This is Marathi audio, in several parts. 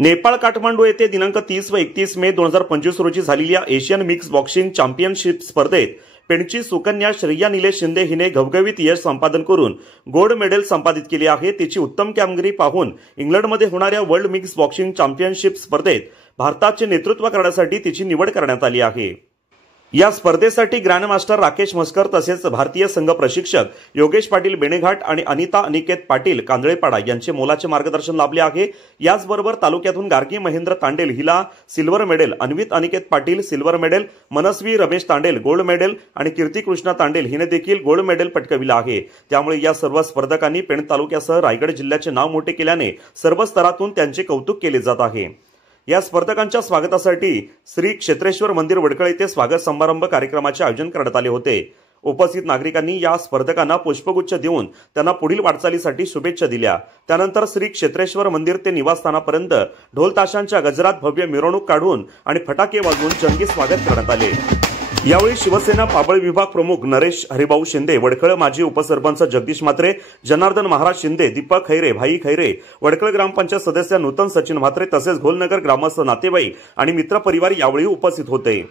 नेपाळ काठमांडू येथे दिनांक 30 व 31 मे 2025 रोजी झालेल्या एशियन मिक्स बॉक्सिंग चॅम्पियनशिप स्पर्धेत पेणची सुकन्या श्रेया निलेश शिंदे हिने घवघवीत यश संपादन करून गोल्ड मेडल संपादित केले आहे। तिची उत्तम कामगिरी पाहून इंग्लंडमध्ये होणाऱ्या वर्ल्ड मिक्स बॉक्सिंग चॅम्पियनशिप स्पर्धेत भारताचे नेतृत्व करण्यासाठी तिची निवड करण्यात आली आहे। या स्पर्धेसाठी ग्रँडमास्टर राकेश मस्कर तसेच भारतीय संघ प्रशिक्षक योगेश पाटील बेणेघाट आणि अनिता अनिकेत पाटील कांदळेपाडा यांचे मोलाचे मार्गदर्शन लाभले आहे। याचबरोबर तालुक्यातून गार्गी महेंद्र तांडेल हिला silver medal, Anvit Aniket Patil silver medal, Manasvi Ramesh Tandel gold medal आणि कीर्ती कृष्णा तांडेल हिने देखील गोल्ड मेडल पटकाविले आहे। त्यामुळे या सर्व स्पर्धकांनी पेण तालुक्यासह रायगड जिल्ह्याचे नाव मोठे केल्याने सर्व स्तरातून त्यांचे कौतुक केले जात आहे। या स्पर्धकांच्या स्वागतासाठी श्री क्षेत्रेश्वर मंदिर वडखळ येथे स्वागत समारंभ कार्यक्रमाचे आयोजन करण्यात आले होते। उपस्थित नागरिकांनी या स्पर्धकांना पुष्पगुच्छ देऊन त्यांना पुढील वाटचालीसाठी शुभेच्छा दिल्या। त्यानंतर श्री क्षेत्रेश्वर मंदिर ते निवासस्थानापर्यंत ढोल ताशांच्या गजरात भव्य मिरवणूक काढून आणि फटाके वाजवून जंगी स्वागत करण्यात आले। यावेळी शिवसेना पाबळ विभाग प्रमुख नरेश हरिभाऊ शिंदे, वडखळ माजी उपसरपंच जगदीश म्हात्रे, जनार्दन महाराज शिंदे, दीपक खैरे, भाई खैरे, वडखळ ग्रामपंचायत सदस्य नूतन सचिन म्हात्रे तसेच घोलनगर ग्रामस्थ नातेवाईक आणि मित्र परिवार यावेळी उपस्थित होते।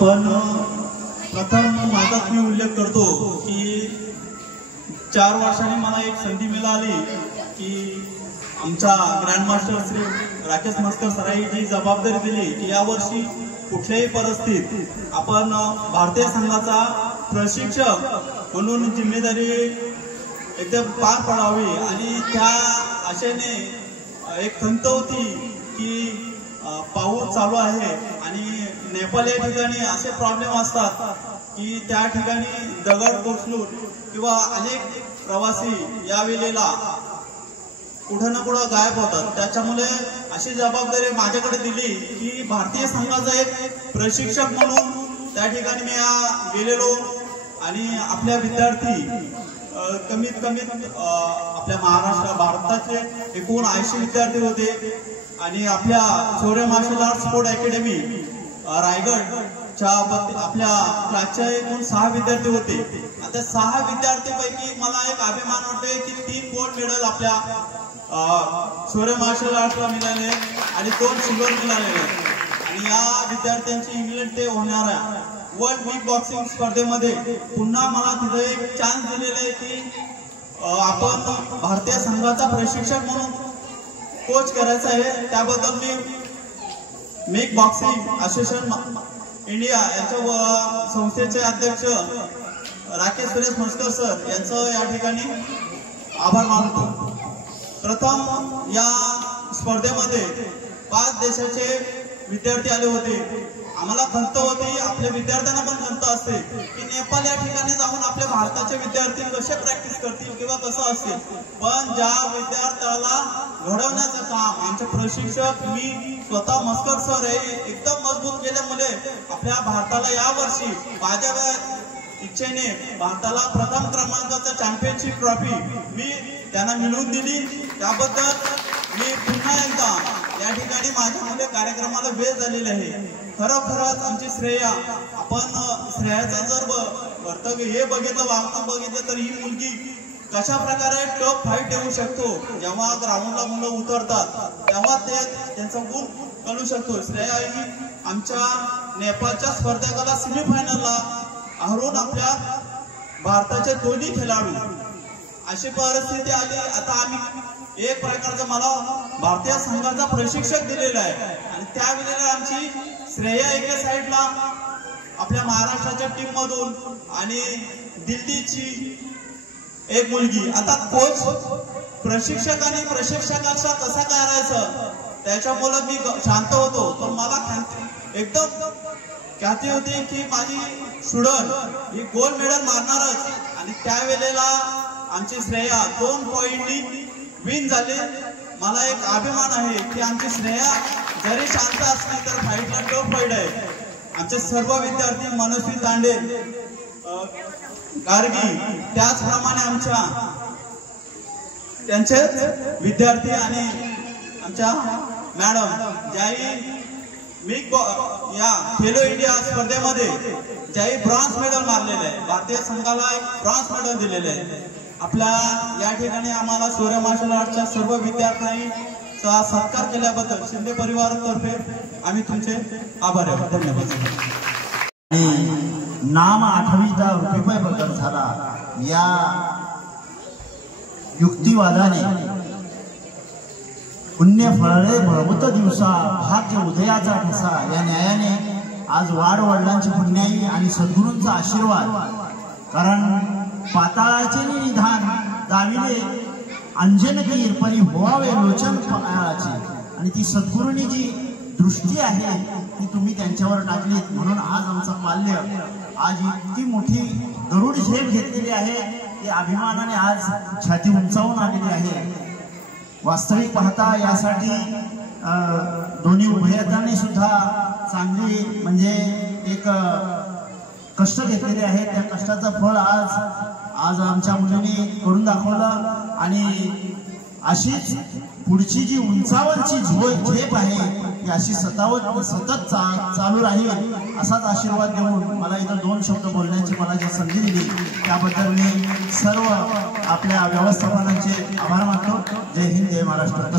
पण प्रथम माझाच मी उल्लेख करतो की 4 वर्षांनी मला एक संधी मिळाली की आमच्या ग्रँडमास्टर श्री राकेश मस्कर सरांनी जी जबाबदारी दिली की यावर्षी कुठल्याही परिस्थितीत आपण भारतीय संघाचा प्रशिक्षक म्हणून जिम्मेदारी एकदम पार पाडावी आणि त्या आशेने एक खंत होती की पाऊस चालू आहे आणि नेपाळ या ठिकाणी असे प्रॉब्लेम असतात की त्या ठिकाणी दगड कोसळून किंवा अनेक प्रवासी या वेळेला कुठं ना कुठं गायब होतात। त्याच्यामुळे अशी जबाबदारी माझ्याकडे दिली की भारतीय संघाचा एक प्रशिक्षक म्हणून त्या ठिकाणी मी गेलेलो आणि आपल्या विद्यार्थी कमीत कमी आपल्या महाराष्ट्र भारताचे एकूण 80 विद्यार्थी होते आणि आपल्या शौर्य मार्शल आर्ट स्पोर्ट अकॅडमी रायगडच्या आपल्या क्लासचे एकूण 6 विद्यार्थी होते। आता 6 विद्यार्थ्यांपैकी मला एक अभिमान वाटतोय की 3 गोल्ड मेडल आपल्या शौर्य मार्शल आर्टला मिळाले आणि 2 सिल्वर मिळाले आणि या विद्यार्थ्यांची इंग्लंड ते होणाऱ्या वर्ल्ड मिक्स बॉक्सिंग स्पर्धेमध्ये पुन्हा मला तिथे एक चान्स दिलेला आहे की आपण भारतीय संघाचा प्रशिक्षक म्हणून कोच करायचा आहे। त्याबद्दल मी मिक्स बॉक्सिंग असोसिएशन इंडिया यांच्या संस्थेचे अध्यक्ष राकेश सुरेश मस्कर सर यांचं या ठिकाणी आभार मानतो। प्रथम या स्पर्धेमध्ये 5 देशाचे विद्यार्थी आले होते आम्हाला खंत होती, आपल्या विद्यार्थ्यांना पण खंत असते की नेपाळ या ठिकाणी जाऊन आपल्या भारताचे विद्यार्थी कसे प्रॅक्टिस करतील किंवा कसं असेल. पण ज्या विद्यार्थ्याला घडवण्याचं काम आमचे प्रशिक्षक मी स्वतः मस्कर सर हे एकदम मजबूत केल्यामुळे आपल्या भारताला यावर्षी माझ्या इच्छेने भारताला प्रथम क्रमांकाचा चॅम्पियनशिप ट्रॉफी मी त्यांना मिळवून दिली. त्याबद्दल मी पुन्हा एकदा या ठिकाणी माझ्या मुले कार्यक्रमाला वेळ झालेला आहे. खरोखरच आमची श्रेया, आपण श्रेयाचं जर वर्तव्य हे वागणं बघितलं तर ही मुलगी कशा प्रकारे टॉप फाईट येऊ शकतो. जेव्हा ग्राउंडला मुलं उतरतात तेव्हा त्यांचा गुण कळू शकतो. श्रेया ही आमच्या नेपाळच्या स्पर्धकाला सेमीफायनलला हरवून आपल्या भारताचे दोन्ही खेळाडू अशी परिस्थिती आली. आता आम्ही एक प्रकारचा मला भारतीय संघाचा प्रशिक्षक दिलेला आहे आणि त्यावेळेला आमची श्रेया एका साईडला आपल्या महाराष्ट्राच्या टीम मधून आणि दिल्लीची एक मुलगी. आता कोच प्रशिक्षक आणि प्रशिक्षकाचा कसा करायचं त्याच्यामुळे मी शांत होतो. तर मला एकदम ख्याती होती की माझी स्टुडंट ही गोल्ड मेडल मारणारच. आणि त्यावेळेला आमची श्रेया 2 पॉइंटनी विन झाले. मला एक अभिमान आहे की आमची श्रेया जरी शांत असली तर फाईटला टॉप फाईट आहे. आमचे सर्व विद्यार्थी मनस्वी तांडे, गार्गी, त्याचप्रमाणे आमच्या त्यांचे विद्यार्थी आणि आमच्या मॅडम ज्याही या खेलो इंडिया स्पर्धेमध्ये ज्याही ब्रॉन्झ मेडल मारलेले आहे, भारतीय संघाला एक ब्रॉन्झ मेडल दिलेले आहे. आपल्या या ठिकाणी आम्हाला सूर्य मार्शल आर्टच्या सर्व विद्यार्थ्यांचा सत्कार केल्याबद्दल शिंदे परिवारातर्फे आम्ही तुमचे आभार आहे. धन्यवाद. नाम 8वीचा रुपये बदल झाला या युक्तिवादाने पुण्य फळले भगवत दिवसा भाग्य उदयाचा ठसा या न्यायाने आज वाडवडिलांची पुण्याई आणि सद्गुरूंचा आशीर्वाद. कारण पाताळाचे निधान दाविले अंजन तीर परी होवावे लोचन पाळाचे. आणि ती सद्गुरूंनी जी दृष्टी आहे ती तुम्ही त्यांच्यावर टाकलीत म्हणून आज आमचा पाल्य आज इतकी मोठी दरुड झेप घेतलेली आहे की अभिमानाने आज छाती उंचावून आलेली आहे. वास्तविक पाहता यासाठी दोन्ही उभयतांनी सुद्धा चांगली म्हणजे एक कष्ट घेतलेले आहेत. त्या कष्टाचं फळ आज आमच्या मुलींनी करून दाखवलं. आणि अशीच पुढची जी उंचावरची झेप आहे ती अशी सतत चालू राहील असाच आशीर्वाद देऊन मला इथं 2 शब्द बोलण्याची मला जी संधी दिली त्याबद्दल मी सर्व आपल्या व्यवस्थापनाचे आभार मानतो. जय हिंद, जय महाराष्ट्र.